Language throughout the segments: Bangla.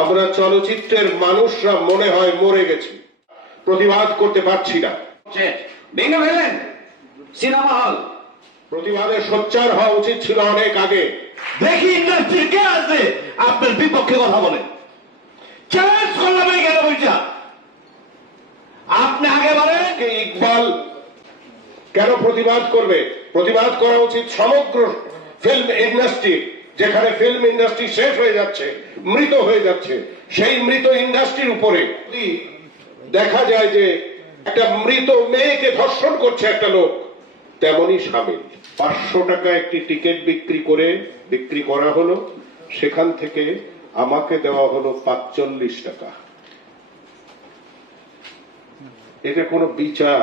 আমরা চলচ্চিত্রের মানুষরা মনে হয় মরে গেছি। প্রতিবাদ করতে পারছি না। ভেঙে ফেলেন সিনেমা হল। প্রতিবাদে সোচ্চার হওয়া উচিত ছিল অনেক আগে। দেখি ইন্ডাস্ট্রির কে আছে আপনার বিপক্ষে কথা বলে। চ্যালেঞ্জ করলাম এই কেন বলছা আপনি আগে বলেন। ইকবাল? কেন প্রতিবাদ করবে? প্রতিবাদ করা উচিত সমগ্র ফিল্ম ইন্ডাস্ট্রি যেখানে ফিল্ম ইন্ডাস্ট্রি শেষ হয়ে যাচ্ছে, মৃত হয়ে যাচ্ছে, সেই মৃত ইন্ডাস্ট্রির উপরে দেখা যায় যে একটা মৃত মেয়েকে ধর্ষণ করছে একটা লোক, তেমনই সামিল। পাঁচশো টাকা একটি টিকিট বিক্রি করে বিক্রি করা হলো, সেখান থেকে আমাকে দেওয়া হলো পাঁচচল্লিশ টাকা। এটা কোনো বিচার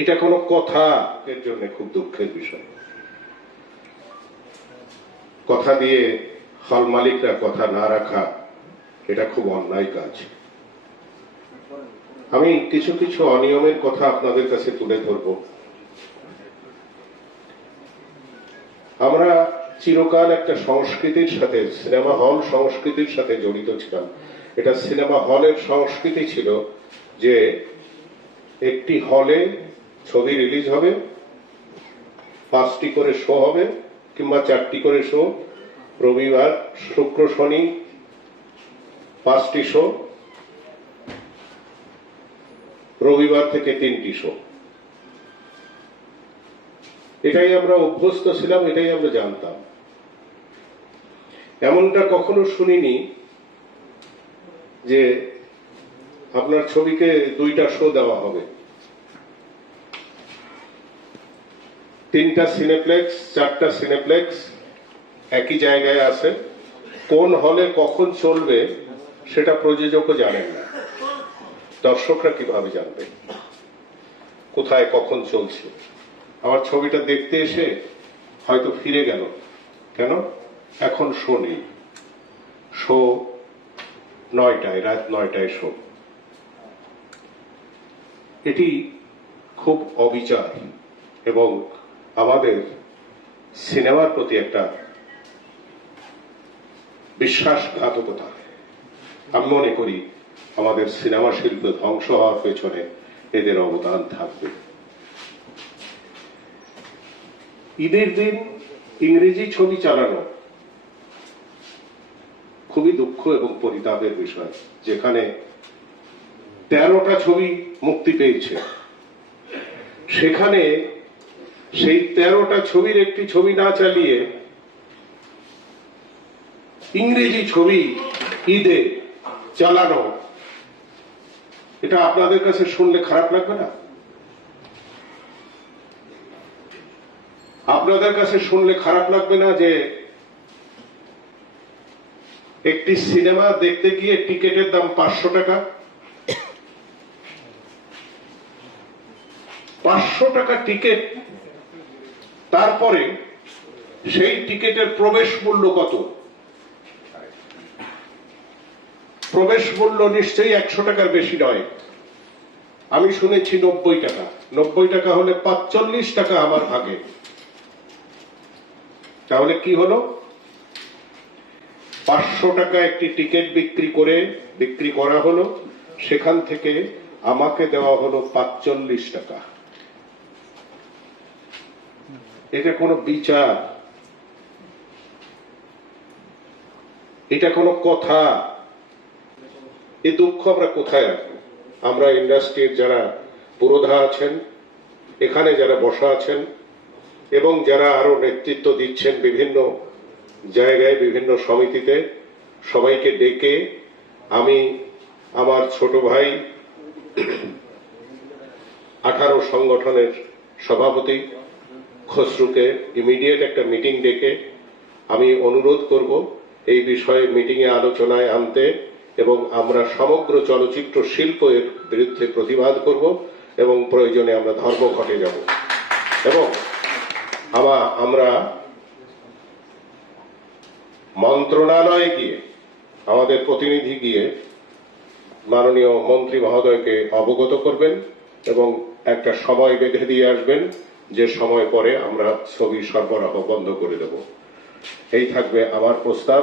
এটা কোনো কথা এর জন্য খুব দুঃখের বিষয়। কথা দিয়ে হল মালিকরা কথা না রাখা, এটা খুব অন্যায় কাজ। আমি কিছু কিছু অনিয়মের কথা আপনাদের কাছে তুলে ধরব। আমরা চিরকাল একটা সংস্কৃতির সাথে, সিনেমা হল সংস্কৃতির সাথে জড়িত ছিলাম। এটা সিনেমা হলের সংস্কৃতি ছিল যে একটি হলে ছবি রিলিজ হবে, পাঁচটি করে শো হবে, কিংবা চারটি করে শো রবিবার, শুক্র, শনি, পাঁচটি শো রবিবার থেকে তিনটি শো এটাই আমরা অভ্যস্ত ছিলাম, এটাই আমরা জানতাম। এমনটা কখনো শুনিনি যে আপনার ছবিকে দুইটা শো দেওয়া হবে। তিনটা সিনেপ্লেক্স, চারটা সিনেপ্লেক্স একই জায়গায় আছে। কোন হলে কখন চলবে সেটা প্রযোজকও জানেন না। দর্শকরা কীভাবে জানবে? কোথায় কখন চলছে? আমার ছবিটা দেখতে এসে হয়তো ফিরে গেল। কেন? এখন শো নেই। শো নয়টায়, রাত নয়টায় শো। এটি খুব অবিচার এবং আমাদের সিনেমার প্রতি একটা বিশ্বাসঘাতকতা আমি মনে করি আমাদের সিনেমা শিল্প ধ্বংস হওয়ার পেছনে এদের অবদান থাকবে। ঈদের দিন ইংরেজি ছবি চালানো খুবই দুঃখ এবং পরিতাপের বিষয়, যেখানে তেরোটা ছবি মুক্তি পেয়েছে। সেখানে সেই তেরোটা ছবির একটি ছবি না চালিয়ে ইংরেজি ছবি ঈদে চালানো। এটা আপনাদের কাছে শুনলে খারাপ লাগবে না? আপনাদের কাছে শুনলে খারাপ লাগবে না যে একটি সিনেমা দেখতে গিয়ে টিকেটের দাম পাঁচশো টাকা? পাঁচশো টাকা টিকিট তারপরে সেই টিকিটের প্রবেশ মূল্য কত? প্রবেশ মূল্য নিশ্চয়ই একশো টাকার বেশি নয়। আমি শুনেছি নব্বই টাকা। নব্বই টাকা হলে পাঁচচল্লিশ টাকা আমার ভাগে। তাহলে কি হলো? পাঁচশো টাকা একটি টিকিট বিক্রি করে বিক্রি করা হলো। সেখান থেকে আমাকে দেওয়া হলো পাঁচচল্লিশ টাকা। এটা কোনো বিচার। এটা কোনো কথা। এই দুঃখ আমরা কোথায় রাখব? আমরা ইন্ডাস্ট্রির যারা পুরোধা আছেন, এখানে যারা বসা আছেন, এবং যারা আরও নেতৃত্ব দিচ্ছেন বিভিন্ন জায়গায়, বিভিন্ন সমিতিতে, সবাইকে ডেকে আমি আমার ছোট ভাই আঠারো সংগঠনের সভাপতি খসরুকে ইমিডিয়েট একটা মিটিং ডেকে আমি অনুরোধ করব এই বিষয়ে মিটিংয়ে আলোচনায় আনতে এবং আমরা সমগ্র চলচ্চিত্র শিল্প এর বিরুদ্ধে প্রতিবাদ করব এবং প্রয়োজনে আমরা ধর্মঘটে যাব। এবং আমা, আমরা মন্ত্রণালয়ে গিয়ে, আমাদের প্রতিনিধি গিয়ে মাননীয় মন্ত্রী মহোদয়কে অবগত করবেন এবং একটা সময় বেঁধে দিয়ে আসবেন। যে সময় পরে আমরা ছবি সরবরাহ বন্ধ করে দেব। এই থাকবে আমার প্রস্তাব।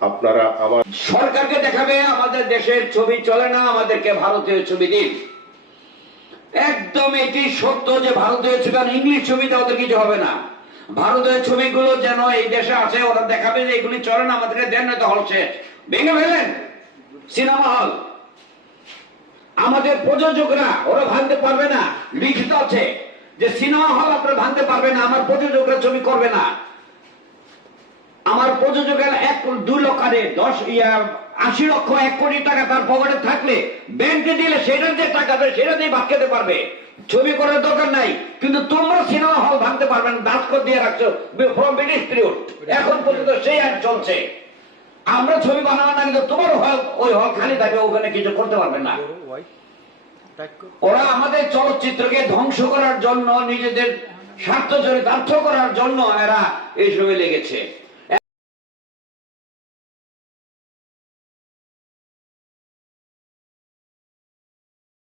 আপনারা আমার সরকারকে দেখাবে, আমাদের দেশের ছবি চলে না, আমাদেরকে ভারতীয় ছবি দিন। একদম এটি সত্য যে ভারতীয় ছবি আর ইংলিশ ছবিতে ওদের কিছু হবে না। ভারতীয় ছবিগুলো যেন এই দেশে আছে, ওরা দেখাবে যে এগুলি চলে না, আমাদেরকে দেন না তো হল শেষ। ভেঙে ফেলেন সিনেমা হল। আমাদের প্রযোজকরা, ওরা ভাঙতে পারবে না, লিখিত আছে। যে সিনেমা হল আপনারা ভাঙতে পারবে না, আমার প্রযোজকরা ছবি করবে না। আমার প্রযোজকের এক, দুই লক্ষ দশ আশি লক্ষ, এক কোটি টাকা তার পকেটে থাকলে ব্যাংকে দিলে সেটার যে টাকা দেয় সেটা দিয়ে ভাগ খেতে পারবে। ছবি করার দরকার নাই, কিন্তু তোমরা সিনেমা হল ভাঙতে পারবে না দাস দিয়ে রাখছো ফ্রম ব্রিটিশ পিরিয়ড এখন পর্যন্ত সেই আর চলছে। আমরা ছবি বানাবো না কিন্তু তোমার হল, ওই হল খালি থাকবে, ওখানে কিছু করতে পারবে না। ওরা আমাদের চলচ্চিত্রকে ধ্বংস করার জন্য, নিজেদের স্বার্থ চরিতার্থ করার জন্য এরা এই এইসবে লেগেছে।